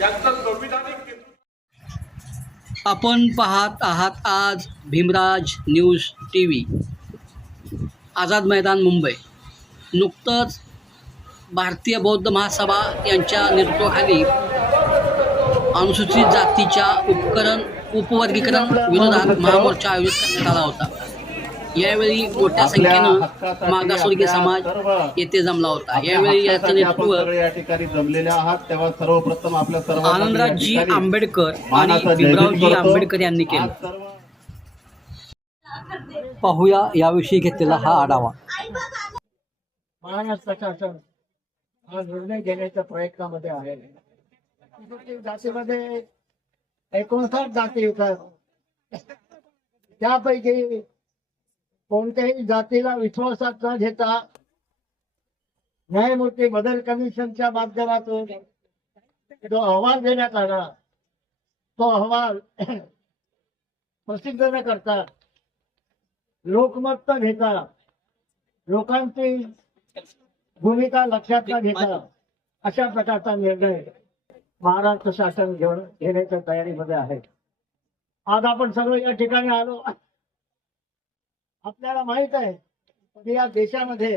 यांचं संविधानिक आपण पाहत आहात आज भीमराज न्यूज TV, आझाद मैदान मुंबई। नुकतंच भारतीय बौद्ध महासभा यांच्या नेतृत्वाखाली अनुसूचित जातीच्या उपवर्गीकरण विरोधात महामोर्चा आयोजित करण्यात आला होता। यावेळी मोठ्या संख्येनं मागासवर्गीय समाज येथे जमला होता। यावेळी याचं नेतृत्व या ठिकाणी जमलेले आहात तेव्हा सर्वप्रथम आपल्या सर्व आनंदराजी आंबेडकर आणि भीमरावजी आंबेडकर यांनी केलं। पाहूया याविषयी घेतलेला हा आढावा। महाराष्ट्र शासन हा निर्णय घेण्याच्या प्रयत्नामध्ये आहे। जातीमध्ये 59 जाती येतात, त्यापैकी कोणत्याही जातीला विश्वासात न घेता न्यायमूर्ती बदल कमिशनच्या माध्यमातून जो अहवाल देण्यात आला, तो अहवाल प्रसिद्ध न करता, लोकमत न घेता, लोकांची भूमिका लक्षात न घेता अशा प्रकारचा निर्णय महाराष्ट्र शासन घेण्याच्या तयारीमध्ये आहे। आज आपण सर्व या ठिकाणी आलो। आपल्याला माहित आहे की या देशामध्ये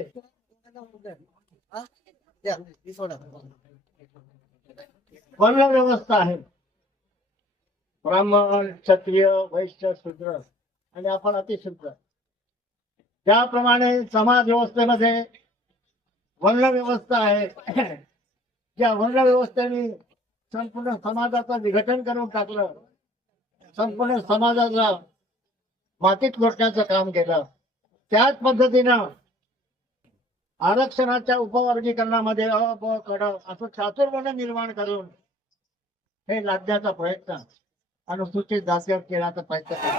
वर्ण व्यवस्था आहे। ब्राह्मण, क्षत्रिय, वैश्य, शूद्र आणि आपण अतिशूद्र, त्याप्रमाणे समाज व्यवस्थेमध्ये वर्ण व्यवस्था आहे। ज्या वर्ण व्यवस्थेने संपूर्ण समाजाचं विघटन करून टाकलं, संपूर्ण समाजाला मातीत लोटण्याचं काम केलं, त्याच पद्धतीनं आरक्षणाच्या उपवर्गीकरणामध्ये अ, ब, क, ड असं चातुर्वर्ण निर्माण करून हे लादण्याचा प्रयत्न अनुसूचित जातीवर केल्याचा प्रयत्न केला।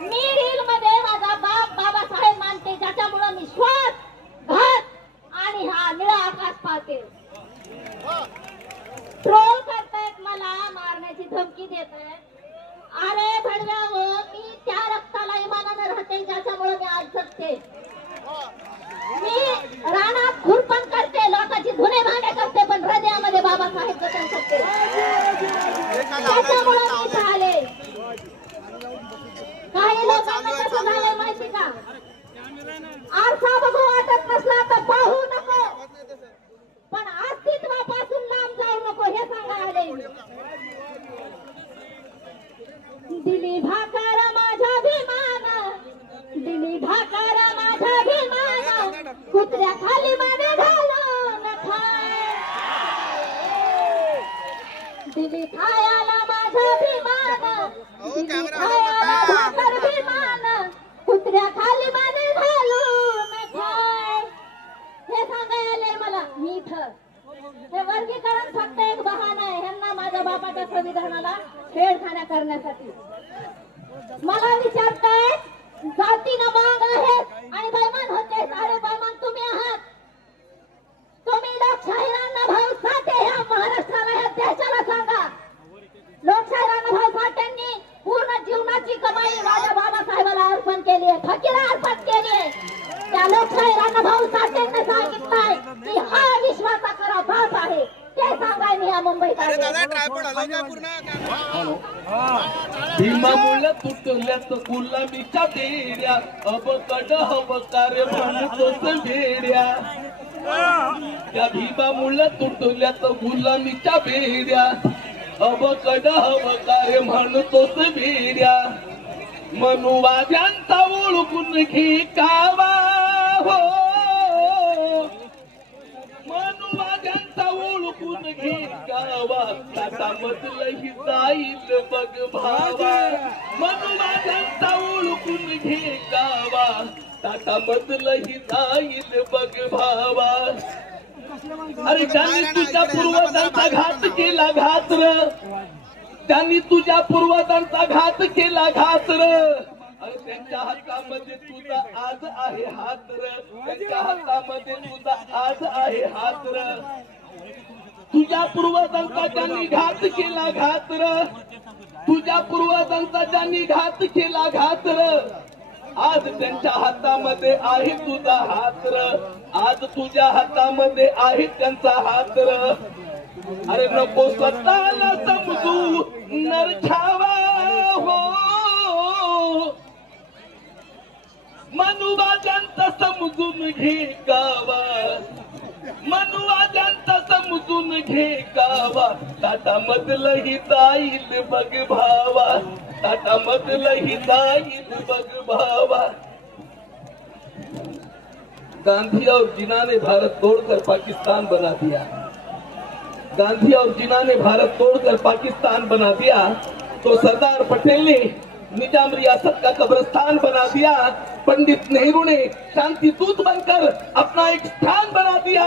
मी रीलमध्ये माझा बाप बाबासाहेब मानते, ज्याच्यामुळे मी श्वास घात आणि हा निळा आकाश पाहते। ट्रोल करतायत, मला मारण्याची धमकी देतायत। अरे भडव्यावो, मी त्या रक्ताला इमानाने राहते ज्याच्यामुळे मी आज जगते। मी रानात खुरपण करते, लोकांची धुणे भांडे करते, पण हृदयामध्ये बाबासाहेब जतन करते, त्याच्यामुळे मी चाले। काही लोकांना कसं झालंय माहिती का, आरसा बघू वाटत नसला तर पाहू नको, पण अस्तित्वापासून लांब जाऊ नको हे सांगा आले। दिली भाकर माझा भीमान, दिली भाकर माझा भीमान, कुत्र्या खाली माने घालून खाय, दिली खायाला माझा भीमान, दिली खायाला भाकर भीमान, कुत्र्या खाली माने घालून खाय हे सांगायला मला मीठ। हे वर्गीकरण फक्त एक बहाणा आहे ह्यांना माझ्या बापाच्या संविधानाला छेडखाना करण्यासाठी। मला विचारतायत जातीनं माग आहेत आणि बैमान होते। अरे बैमान तुम्ही आहात, तुम्ही लोकशाहीरांना भाऊ साठे ह्या महाराष्ट्राला, ह्या देशाला सांगा। लोकशाहीरांना भाऊ साठ्यांनी पूर्ण जीवनाची कमाई माझ्या बाबासाहेबाला अर्पण केली आहे, फकीरा अर्पण केली आहे। त्या लोकशाहीरांना भाऊ साठ्यांनी सांगितलंय की हा विश्वासा करा बाप आहे, ते सांगाय मी या मुंबईत भीमा मुलं तुटल्यात गुलामीच्या बेड्या, अब कड हवकार म्हणतोस भेड्या। त्या भीमा मुलं तुटल्यात गुलामीच्या बेड्या, अब कड हवकार म्हणतोस भेड्या। मनुवाद्यांचा ओळखून घे कावा हो, मनुवाद्यांचा ओळखून घे कावा, ताटामधलंही जाईल बघ भावा। मनुवाद्यांचा ओळखून घे कावा, ताटामधलंही जाईल बघ भावा। अरे ज्यांनी तुझ्या पूर्वजांचा घात केला घातर, त्यांनी तुझ्या पूर्वजांचा घात केला घातर, अरे त्यांच्या हातामध्ये तुझा आज आहे हात र, त्यांच्या हातामध्ये तुझा आज आहे हात र। तुझ्या पूर्वजांचा ज्यांनी घात केला घात र, तुझ्या पूर्वजांचा ज्यांनी घात केला घात र, आज त्यांच्या हातामध्ये आहे तुझा हात र, आज तुझ्या हातामध्ये आहे त्यांचा हात र। अरे नको स्वतःला समजू नर छावा हो, मनुवाद्यांचा समजून घे गावा, मनुवाद्यांचा समजून घे गावा, टाटा मधलंही जाईल बघ भावा, टाटा मधलंही जाईल बघ भावा. गांधी और जिन्ना ने भारत तोड़कर पाकिस्तान बना दिया, गांधी और जिन्ना ने भारत तोड़कर पाकिस्तान बना दिया, तो सरदार पटेल ने निजाम रियासत का कब्रिस्तान बना दिया, पंडित नेहरू ने शांति दूत बनकर अपना एक स्थान बना दिया,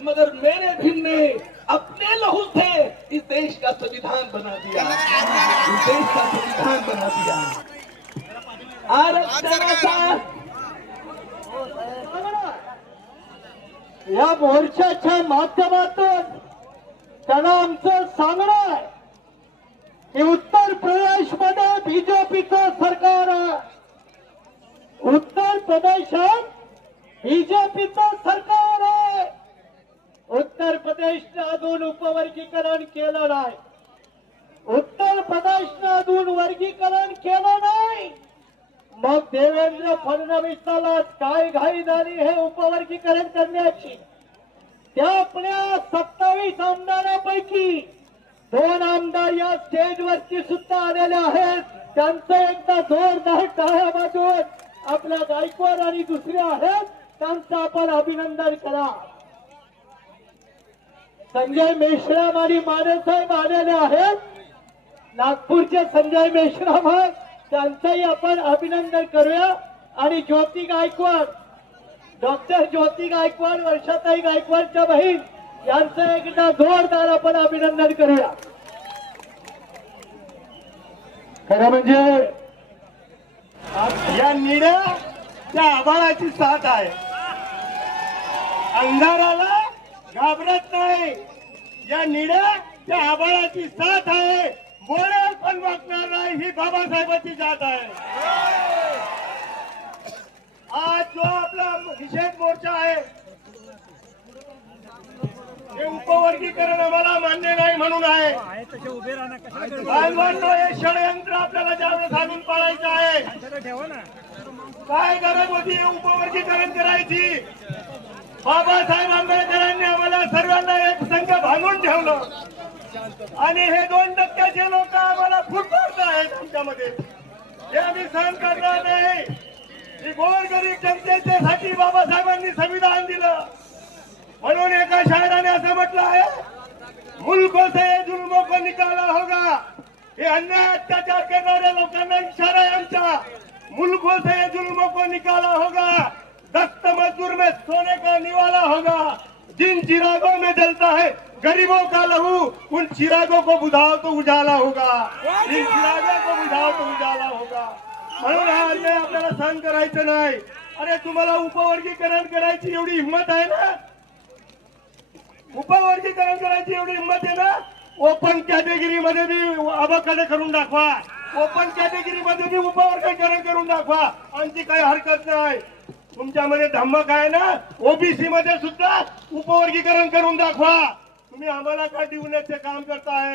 मगर मेरे भीम ने अपने लहू से इस देश का संविधान बना दिया, इस देश का संविधान बना दिया. आरक्षणाचा या मोर्चाच्या माध्यमातून त्यांना आमचं सांगणं आहे की उत्तर प्रदेशमध्ये बीजेपीचं सरकार आहे, उत्तर प्रदेशात बीजेपीचं सरकार आहे. उत्तर प्रदेशनं अजून उपवर्गीकरण केलं नाही, उत्तर प्रदेशनं अजून वर्गीकरण केलं नाही. मग देवेंद्र फडणवीसाला काय घाई झाली हे उपवर्गीकरण करण्याची? त्या आपल्या 27 आमदारांपैकी 2 आमदार या स्टेजवरती सुद्धा आलेले आहेत. त्यांचं एकदा जोरदार टाळ्या वाजवून आपल्या गायकवाड आणि दुसरे आहेत त्यांचं आपण अभिनंदन करा. संजय मेश्राम आणि मानेसाहेब आलेले आहेत, नागपूरचे संजय मेश्राम आहेत, त्यांचंही आपण अभिनंदन करूया. आणि ज्योती गायकवाड, डॉक्टर ज्योती गायकवाड, वर्षाताई गायकवाडच्या बहीण, यांचं एकदा जोरदार आपण अभिनंदन करूया. खरं म्हणजे या निळ्या त्या आभाळाची साथ आहे, अंधाराला घाबरत नाही. या निळ्या त्या आभाळाची साथ आहे, बोलेल पण वागणार नाही, ही बाबासाहेबांची जात आहे. आज जो आपला निषेध मोर्चा आहे हे उपवर्गीकरण आम्हाला मान्य नाही म्हणून आहे. बांधवांनो, हे षडयंत्र आपल्याला ज्यावेळेस हाणून पाळायचं आहे. काय गरज होती हे उपवर्गीकरण करायची? बाबासाहेब आंबेडकरांनी आम्हाला सर्वांना एक संघ बांधून ठेवलं आणि हे 2% लोक आम्हाला फुटपाथ आहेत आमच्यामध्ये, हे आम्ही सहन करणार नाही. ही गोरगरीब जनतेसाठी बाबासाहेबांनी संविधान दिलं. म्हणून एका शायराने असं म्हटलं आहे, मुल्कों से जुल्मों को निकाला होगा. हे अन्याय अत्याचार करणाऱ्या लोकांना इशारा आहे आमचा. मुल्कों से जुल्मों को निकाला होगा, दस्त मजदूर में सोने का निवाला होगा. जिन चिरागों में जलता है गरीबों का लहू, उन चिरागों को बुझाओ तो उजाला होगा, जिन चिरागों को बुझाओ तो उजाला होगा. म्हणून हा अन्याय आपल्याला सहन करायचं नाही. अरे तुम्हाला उपवर्गीकरण करायची एवढी हिंमत आहे ना, उपवर्गीकरण करायची एवढी हिंमत आहे ना, ओपन कॅटेगरी मध्ये बी अबकडे करून दाखवा, ओपन कॅटेगरी मध्ये बी उपवर्गीकरण करून दाखवा, आमची काही हरकत नाही. तुमच्यामध्ये धम्मक आहे ना, ओबीसी मध्ये सुद्धा उपवर्गीकरण करून दाखवा. तुम्ही आम्हाला का डिवण्याचे काम करताय?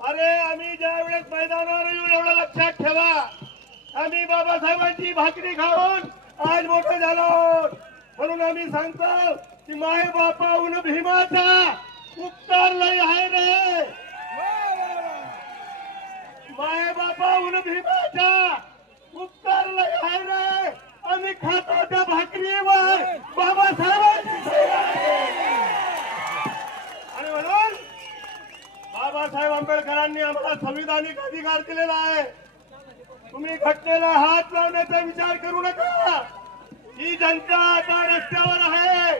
अरे आम्ही ज्या वेळेस मैदानावर येऊ एवढं लक्षात ठेवा, आम्ही बाबासाहेबांची भाकरी खाऊन आज मोठे झालो. म्हणून आम्ही सांगतो की माय बापाहून भीमाचा उपकार लय आहे रे, माय बापाहून भीमाचा उपकार लय आहे रे. आम्ही खातो त्या भाकरीवर बाबासाहेबांची सेवा आहे. आणि म्हणून बाबासाहेब आंबेडकरांनी आम्हाला संविधानिक अधिकार दिलेला आहे. तुम्ही घटनेला हात लावण्याचा विचार करू नका. ही जनता आता रस्त्यावर आहे,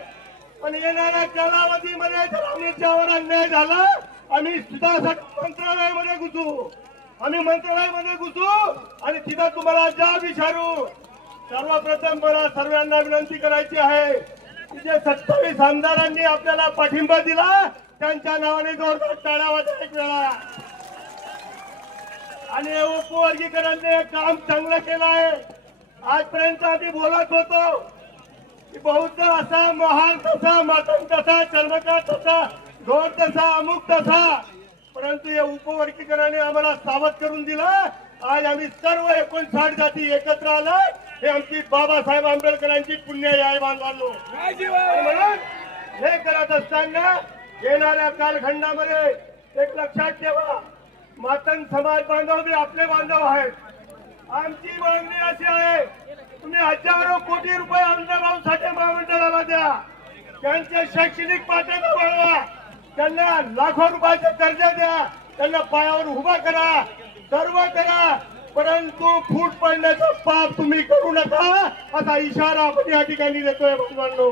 पण येणाऱ्या कालावधीमध्ये जर आमच्यावर अन्याय झाला, आम्ही सुद्धा मंत्रालयामध्ये घुसू, आम्ही मंत्रालयामध्ये घुसू आणि तिथं तुम्हाला जाब विचारू. सर्वप्रथम मला सर्वांना विनंती करायची आहे की जे 27 आमदारांनी आपल्याला पाठिंबा दिला त्यांच्या नावाने जोरदार टाळ्या वाजवा एक वेळा. आणि उपवर्गीकरणने काम चांगलं केलं आहे. आजपर्यंत आम्ही बोलत होतो की बौद्ध असा, महान तसा, मातंग तसा, चर्मकार तसा, ढोर तसा अमुक तसा, परंतु या उपवर्गीकरणाने आम्हाला सावध करून दिला. आज आम्ही सर्व 59 जाती एकत्र आलोय. हे आमची बाबासाहेब आंबेडकरांची पुण्य आहे बांधवांनो. म्हणून हे करत असताना येणाऱ्या कालखंडामध्ये एक लक्षात ठेवा, मातंग समाज बांधव बी आपले बांधव आहेत. आमची मागणी अशी आहे, तुम्ही हजारो कोटी रुपये अंधभाऊ साठे महामंडळाला द्या, त्यांचे शैक्षणिक पात्रता वाढवा, त्यांना लाखो रुपयाचे कर्ज द्या, त्यांना पायावर उभा करा, सर्व करा, परंतु फूट पडण्याचं पाप तुम्ही करू नका, असा इशारा आपण या ठिकाणी देतोय बांधवांनो.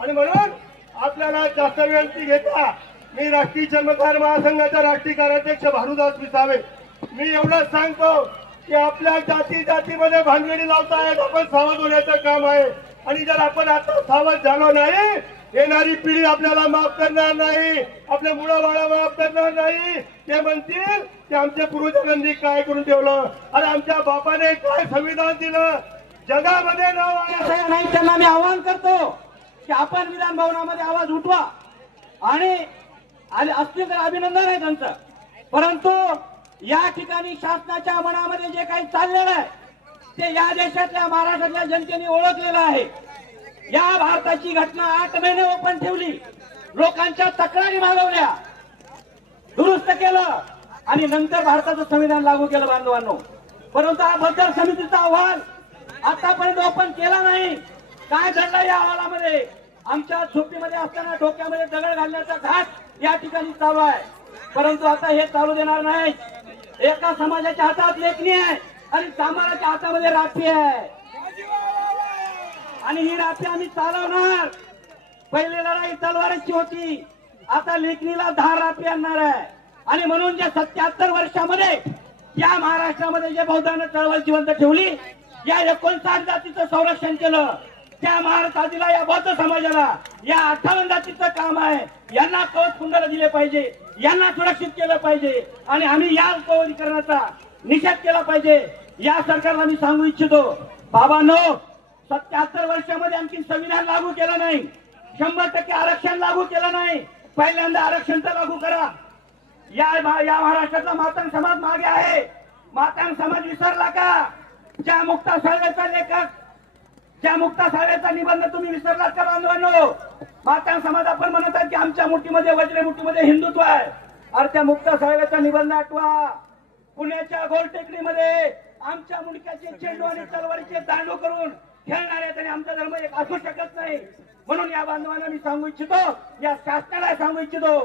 आणि म्हणून आपल्याला जास्त विनंती घेता, मी राष्ट्रीय चर्मकार महासंघाचा राष्ट्रीय कार्याध्यक्ष भानुदास विसावे, मी एवढंच सांगतो की आपल्या जातीमध्ये भानगडी लावतायत, आपण सावध होण्याचं काम आहे. आणि जर आपण आता सावध झालो नाही, येणारी पिढी आपल्याला माफ करणार नाही, आपल्या मुलाबाळा माफ करणार नाही. ते म्हणतील की आमच्या पूर्वजांनी काय करून ठेवलं, आणि आमच्या बापाने काय संविधान दिलं, जगामध्ये नाव आहे. नाही त्यांना मी आवाहन करतो की आपण विधान भवनामध्ये आवाज उठवा, आणि असले तर अभिनंदन आहे त्यांचं. परंतु या ठिकाणी शासनाच्या मनामध्ये जे काही चाललेलं आहे ते या देशातल्या महाराष्ट्रातल्या जनतेने ओळखलेलं आहे. या भारताची घटना 8 महिने ओपन ठेवली, लोकांच्या तक्रारी मागवल्या, दुरुस्त केलं, आणि नंतर भारताचं संविधान लागू केलं बांधवांनो. परंतु हा बद्दल समितीचा अहवाल आतापर्यंत ओपन केला नाही. काय घडलं या अहवालामध्ये? आमच्या झोपडीमध्ये असताना डोक्यामध्ये दगड घालण्याचा घाट या ठिकाणी चालू आहे. परंतु आता हे चालू देणार नाही. एका समाजाच्या हातात लेखणी आहे आणि कामाच्या हातामध्ये राखी आहे, आणि ही राखी आम्ही चालवणार. पहिली लढाई तलवारीची होती, आता लेखणीला धार राखी आणणार आहे. आणि म्हणून जे 77 वर्षामध्ये या महाराष्ट्रामध्ये जे बौद्धांना चळवळ जिवंत ठेवली, या 59 जातीचं संरक्षण केलं, त्या महाराष्ट्राला या बौद्ध समाजाला या 58 जातीचं काम आहे. यांना कवच कुंडल दिले पाहिजे, यांना सुरक्षित केलं पाहिजे, आणि आम्ही या अल्पवधीकरणाचा निषेध केला पाहिजे. या सरकारला मी सांगू इच्छितो, बाबांनो, 77 वर्षामध्ये आणखी संविधान लागू केलं नाही, 100% आरक्षण लागू केलं नाही. पहिल्यांदा आरक्षण तर लागू करा. या महाराष्ट्रातला मातंग समाज मागे आहे. मातंग समाज विसरला का? ज्या मुक्ता साळवेचा लेखक, ज्या मुक्ता साळवेचा निबंध तुम्ही विसरलात का बांधवांनो? मातंग समाज आपण म्हणत आहे की आमच्या मुठीमध्ये, वज्रे मुठीमध्ये हिंदुत्व आहे. अरे त्या मुक्ता साळवेचा निबंध आठवा. पुण्याच्या गोलटेकडीमध्ये आमच्या मुंडक्याचे चेंडू आणि तलवारीचे दांडू करून खेळणारे, आणि आमचा धर्म एक असू शकत नाही. म्हणून या बांधवांना मी सांगू इच्छितो, या शासनाला सांगू इच्छितो,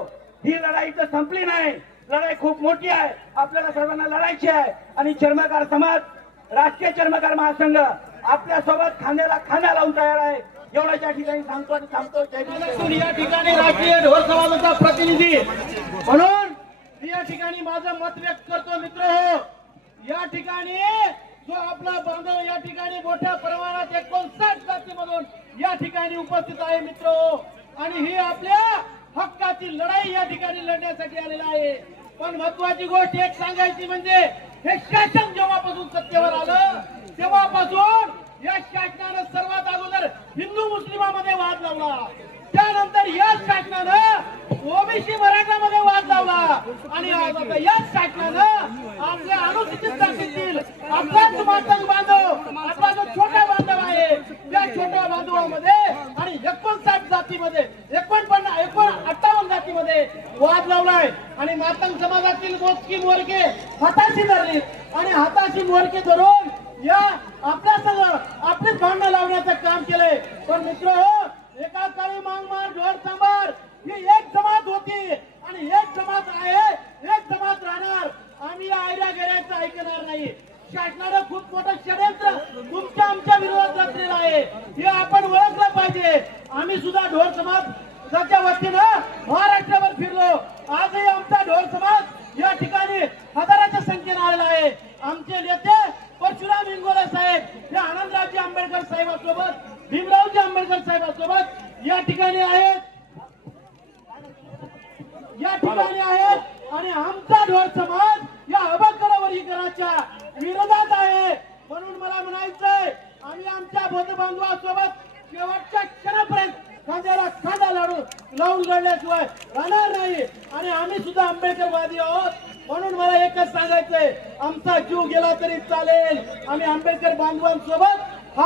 ही लढाई तर संपली नाही, लढाई खूप मोठी आहे, आपल्याला सर्वांना लढायची आहे. आणि चर्मकार समाज, राष्ट्रीय चर्मकार महासंघ आपल्या सोबत खांद्याला खांदा लावून तयार आहे. एवढ्या या ठिकाणी सांगतो आणि थांबतो. या ठिकाणी राष्ट्रीय ढोर समाजाचा प्रतिनिधी म्हणून या ठिकाणी माझं मत व्यक्त करतो. मित्र हो, या ठिकाणी जो आपला बांधव या ठिकाणी मोठ्या प्रमाणात 59 जातीमधून या ठिकाणी उपस्थित आहे मित्र हो, आणि ही आपल्या हक्काची लढाई या ठिकाणी लढण्यासाठी आलेला आहे. पण महत्वाची गोष्ट एक सांगायची म्हणजे, हे शासन जेव्हापासून सत्तेवर आलं तेव्हापासून या शासनानं सर्वात अगोदर हिंदू मुस्लिमांमध्ये वाद लावला, त्यानंतर या शासनानं ओबीसी मराठामध्ये वाद लावला, आणि आता याच शासनानं आपल्या अनुसूचित जातीतील आपलाच मातंग बांधव, आपला जो छोटा बांधव आहे त्या छोट्या बांधवामध्ये आणि 59 जातीमध्ये 58 जातीमध्ये वाद लावलाय. आणि मातंग समाजातील मोजकी मोरके हाताशी धरली, आणि हाताशी मोरके धरून या आपल्या सगळं आपलीच भांडणं लावण्याचं काम केलंय. पण मित्र हो, एका काळी मांगमार ढोर सांबार ही एक जमात होती, आणि एक जमात आहे, एक जमात राहणार. आम्ही या आयऱ्या गेऱ्याचं ऐकणार नाही. शासनानं खूप मोठं षडयंत्र तुमच्या आमच्या विरोधात रचलेलं आहे, हे आपण ओळखलं पाहिजे. आम्ही सुद्धा ढोर समाजाच्या वतीनं महाराष्ट्रावर फिरलो. आजही आमचा ढोर समाज या ठिकाणी हजाराच्या संख्येने आलेला आहे. आमचे नेते परशुराम इंगोले साहेब या आनंदरावजी आंबेडकर साहेबांसोबत, भीमरावजी आंबेडकर साहेबांसोबत या ठिकाणी आहेत, आणि आमचा ढोर समाज या अभंकर वर्गीकरणाच्या विरोधात आहे. म्हणून मला म्हणायचंय, आम्ही आमच्या बौद्ध बांधवांसोबत शेवटच्या क्षणापर्यंत खांद्याला खांदा लावून लढल्याशिवाय राहणार नाही. आणि आम्ही सुद्धा आंबेडकरवादी आहोत म्हणून मला एकच सांगायचंय, आमचा जीव गेला तरी चालेल, आम्ही आंबेडकर बांधवांसोबत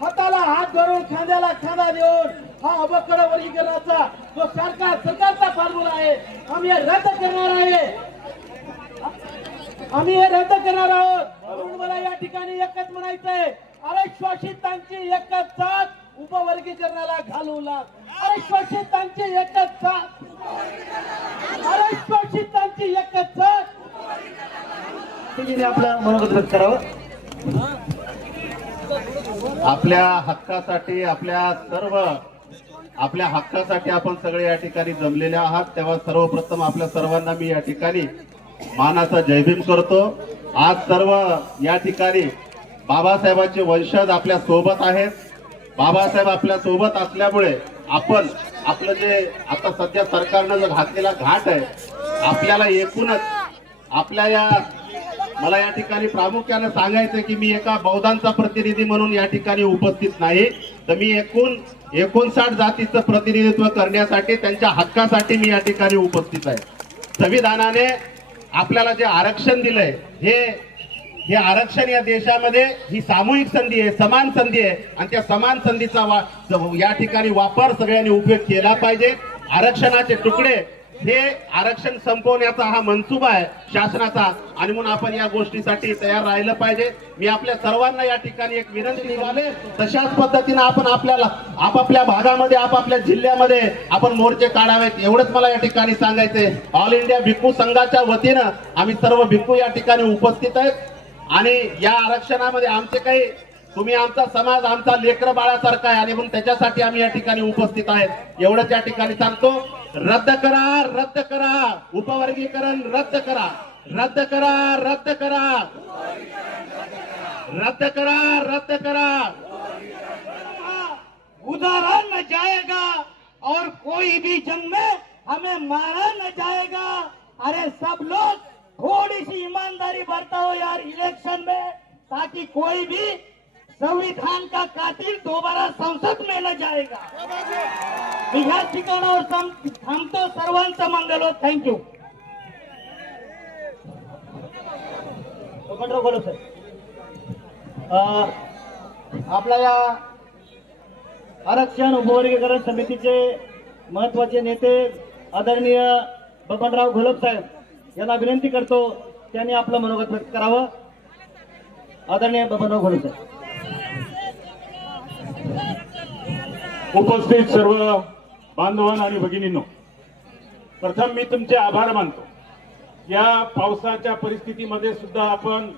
हाताला हात धरून खांद्याला खांदा देऊन हा अवकड वर्गीकरणाचा जो सरकारचा फॉर्म्युला आहे आम्ही हे रद्द करणार आहे. आम्ही हे रद्द करणार आहोत. म्हणून मला या ठिकाणी एकच म्हणायचंय, अरे शोषितांची एकच साथ उपवर्गीकरणाला घालू लाग. अरे शोषितांची एकच साथ, अरे शोषितांची एकच साथ. आपलं मनोगत व्यक्त करावं. आपल्या हक्कासाठी आपल्या हक्कासाठी आपण सगळे या ठिकाणी जमलेले आहात. तेव्हा सर्वप्रथम आपल्या सर्वांना मी या ठिकाणी मानाचा जयभीम करतो. आज सर्व या ठिकाणी बाबासाहेबांचे वंशज आपल्या सोबत आहेत. बाबासाहेब आपल्या सोबत असल्यामुळे आपण आपलं जे आता सध्या सरकारनं जो घातलेला घाट आहे, आपल्याला एकूणच मला या ठिकाणी प्रामुख्याने सांगायचं की मी एका बौद्धांचा प्रतिनिधी म्हणून या ठिकाणी उपस्थित नाही, तर मी 59 जातीचं प्रतिनिधित्व करण्यासाठी, त्यांच्या हक्कासाठी मी या ठिकाणी उपस्थित आहे. संविधानाने आपल्याला जे आरक्षण दिलंय, हे आरक्षण या देशामध्ये ही सामूहिक संधी आहे, समान संधी आहे. आणि त्या समान संधीचा या ठिकाणी वापर सगळ्यांनी उपयोग केला पाहिजे. आरक्षणाचे तुकडे हे आरक्षण संपवण्याचा हा मनसुबा आहे शासनाचा, आणि म्हणून आपण या गोष्टीसाठी तयार राहिलं पाहिजे. मी आपल्या सर्वांना या ठिकाणी एक विनंती करते, तशाच पद्धतीने आपण आपापल्या भागामध्ये, आपापल्या जिल्ह्यामध्ये आपण मोर्चे काढावेत, एवढंच मला या ठिकाणी सांगायचंय. ऑल इंडिया भिक्खू संघाच्या वतीनं आम्ही सर्व भिक्खू या ठिकाणी उपस्थित आहेत. आणि या आरक्षणामध्ये आमचे काही, तुम्ही आमचा समाज आमचा लेकर बाळासारखा आहे, आणि म्हणून त्याच्यासाठी आम्ही या ठिकाणी उपस्थित आहेत. एवढंच या ठिकाणी सांगतो. रद्द करा, रद्द करा, उपवर्गीकरण रद्द करा, रद्द करा, रद्द करा, रद्द करा, रद्द करा. उधारा न जाएगा और कोई भी जंग में हमें मारा न जाएगा. अरे सब लोग थोड़ी सी ईमानदारी बरताओ यार इलेक्शन में, ताकि कोई भी संविधान का कातिल दोबारा संसद में न जाएगा. मी ह्या ठिकाणावर थांबतो. सर्वांचं मंगल हो. थँक्यू. बोलो सर. आपल्या या आरक्षण उपवर्गीकरण समितीचे महत्वाचे नेते आदरणीय बबनराव घोलप साहेब यांना विनंती करतो, त्यांनी आपलं मनोगत व्यक्त करावं. आदरणीय बबनराव घोलप साहेब. उपस्थित सर्व बांधवांनो आणि भगिनींनो, प्रथम मी तुमचे आभार मानतो. या पावसाच्या परिस्थितीमध्ये सुद्धा आपण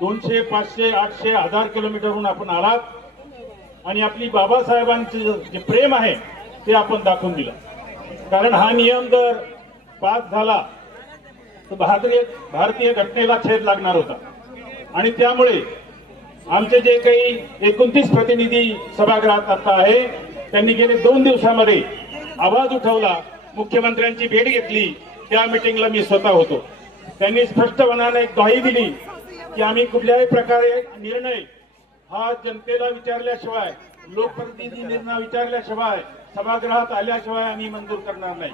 200, 500, 800, 1000 किलोमीटरहून आपण आलात आणि आपली बाबासाहेबांचे जे प्रेम आहे ते आपण दाखवून दिलं. कारण हा नियम जर पास झाला तर भारतीय घटनेला छेद लागणार होता. आणि त्यामुळे आमचे जे काही 29 प्रतिनिधी सभागृहात आता आहे, त्यांनी गेले 2 दिवसामध्ये आवाज उठवला, मुख्यमंत्र्यांची भेट घेतली. त्या मीटिंगला मी स्वतः होतो. त्यांनी स्पष्टपणाने एक ग्वाही दिली की आम्ही कुठल्याही प्रकारे निर्णय हा जनतेला विचारल्याशिवाय, लोकप्रतिनिधींना विचारल्याशिवाय, सभागृहात आल्याशिवाय आम्ही मंजूर करणार नाही.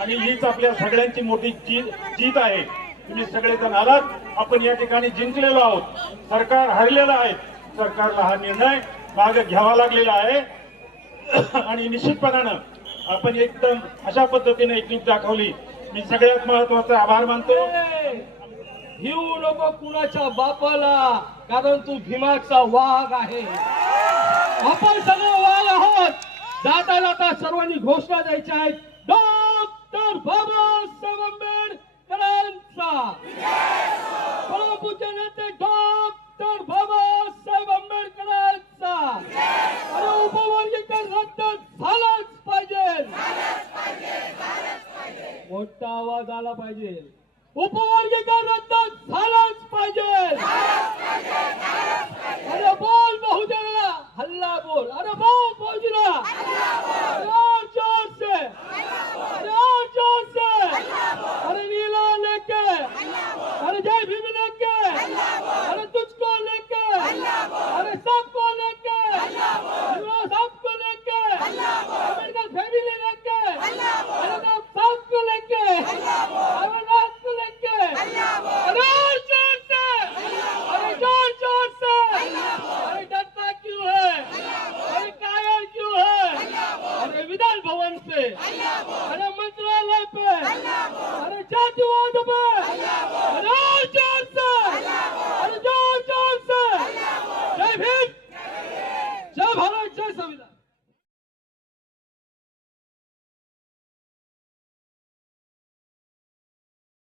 आणि हीच आपल्या सगळ्यांची मोठी जीत आहे. तुम्ही सगळेजण आलात, आपण या ठिकाणी जिंकलेलो आहोत. सरकार हरलेलं आहे. सरकारला हा निर्णय मागे घ्यावा लागलेला आहे. आणि निश्चितपणानं आपण एकदम अशा पद्धतीने एकजूट दाखवली. मी सगळ्यात महत्वाचा आभार मानतो. हिऊ नको कुणाच्या बापाला, कारण तू भीमाचा वाघ आहे. आपण सगळे वाघ आहोत. जाता जाता सर्वांनी घोषणा द्यायच्या आहेत. डॉक्टर बाबासाहेब आंबेडकरांचा, परमपूज्य नेते डॉक्टर बाबासाहेब आंबेडकरांचा. आणि उपवर्गीकरण रद्द झालाच पाहिजे. मोठा आवाज आला पाहिजे. उपवर्गीकरण रद्द झालाच पाहिजे. अरे बोल बहुजनाला हल्ला बोल. अरे बोल बहुजना, जोर जोर से, जोर जोर से. अरे नीला लेके, अरे जय भीम लेके, अरे तुझको लेके, अरे सबको लेके, सबको लेके. जातिवाद पे हजार चार से जय भीम जय भारत जय संविधान।